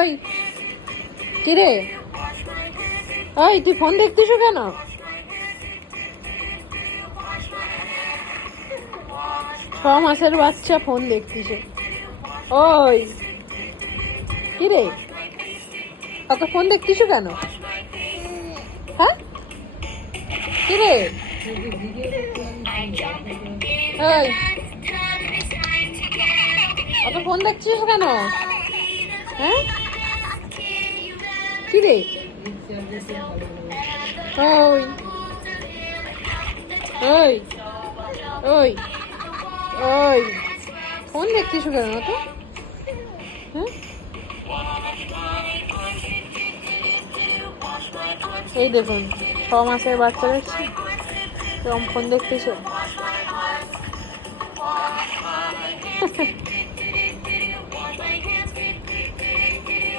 ওই কিরে, ওই তুই ফোন দেখতিস কেন? ছ মাসের বাচ্চা ফোন দেখতিস? ওই কিরে, অত ফোন দেখতিস কেন? হ্যাঁ কিরে, ওই অত ফোন দেখছিস কেন? হ্যাঁ কিরে, ওই ওই ওই ওই ফোন দেখতিস কেন তো? হ্যাঁ এই দেখুন, 6 মাসের বাচ্চা দেখছি কেমন ফোন দেখতেছে।